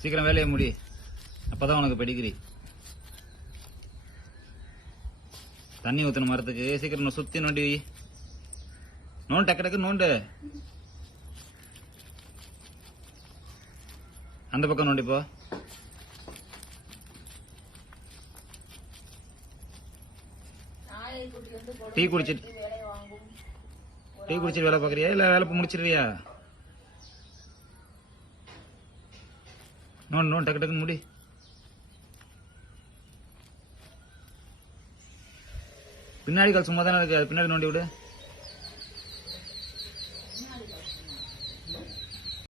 சீக்கிரம் வேலையை முடி, அப்பதான் உனக்கு பெடிகிரி. தண்ணி ஊத்தணும் மரத்துக்கு, சீக்கிரம் சுத்தி நோண்டி நோண்டு, டக்கு டக்கு நோண்டு. அந்த பக்கம் நோண்டிப்போ. டீ குடிச்சிட்டு வேலை பாக்குறியா இல்ல வேலை முடிச்சிருவியா? நோண்டு நோண்டு, டக்கு டக்குன்னு முடி. பின்னாடி கால் சும்மா தானே இருக்கு, அது பின்னாடி நோண்டி விடு.